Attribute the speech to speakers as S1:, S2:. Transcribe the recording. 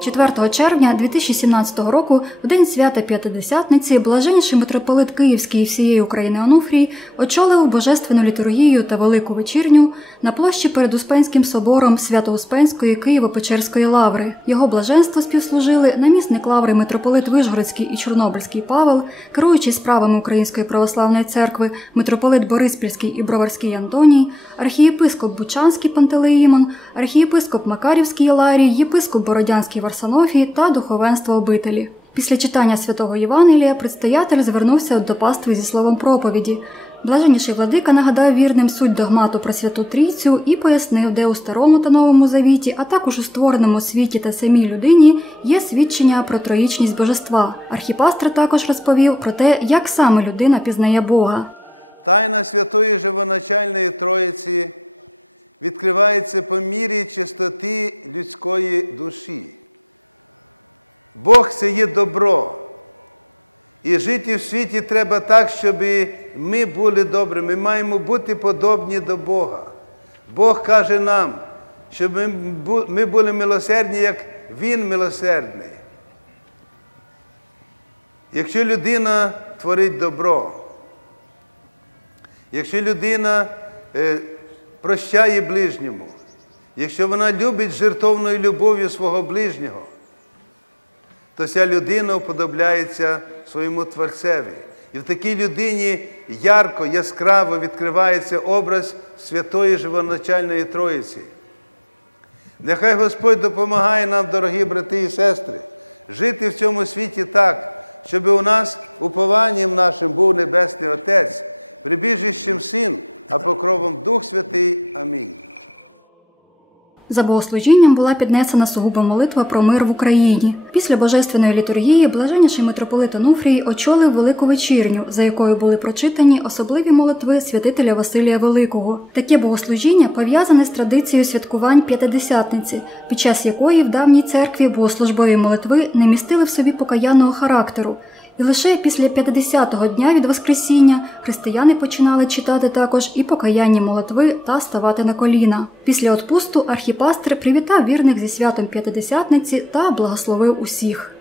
S1: 4 червня 2017 року, в день свята П'ятидесятниці, блаженніший митрополит Київський і всієї України Онуфрій очолив божественну літургію та велику вечірню на площі перед Успенським собором Свято-Успенської Києво-Печерської лаври. Його блаженство співслужили намісник лаври митрополит Вишгородський і Чорнобильський Павел, керуючий справами Української православної церкви, митрополит Бориспільський і Броварський Антоній, архієпископ Бучанський Пантелеїмон, архієпископ Макарівський Іларій, єпископ Бородянський Варсанофій та духовенство обителі. Після читання святого Євангелія предстоятель звернувся до пастви зі словом проповіді. Блаженніший владика нагадав вірним суть догмату про святу трійцю і пояснив, де у старому та новому завіті, а також у створеному світі та самій людині є свідчення про троїчність божества. Архіпастр також розповів про те, як саме людина пізнає Бога.
S2: Тайна Святої Живоначальної Троїці відкривається по мірі чистоти людської душі. Бог це є добро. І жити в світі треба так, щоб ми були добрими. Ми маємо бути подобні до Бога. Бог каже нам, щоб ми були милосердні, як Він милосердний. Якщо людина творить добро, якщо людина е, прощає ближньому, якщо вона любить жертовною любов'ю свого ближнього, то ця людина уподобляється своєму Творцеві. І в такій людині ярко, яскраво відкривається образ Святої Живоначальної Троїці. Нехай Господь допомагає нам, дорогі брати і сестри, жити в цьому світі так, щоб у нас упованням нашим був Небесний Отець, прибіжищем Син, а покровом Дух Святий. Амінь.
S1: За богослужінням була піднесена сугуба молитва про мир в Україні. Після божественної літургії блаженніший митрополит Онуфрій очолив велику вечірню, за якою були прочитані особливі молитви святителя Василія Великого. Таке богослужіння пов'язане з традицією святкувань п'ятидесятниці, під час якої в давній церкві богослужбові молитви не містили в собі покаянного характеру. І лише після 50-го дня від Воскресіння християни починали читати також і покаянні молитви та ставати на коліна. Після отпусту архіпастер привітав вірних зі святом П'ятидесятниці та благословив усіх.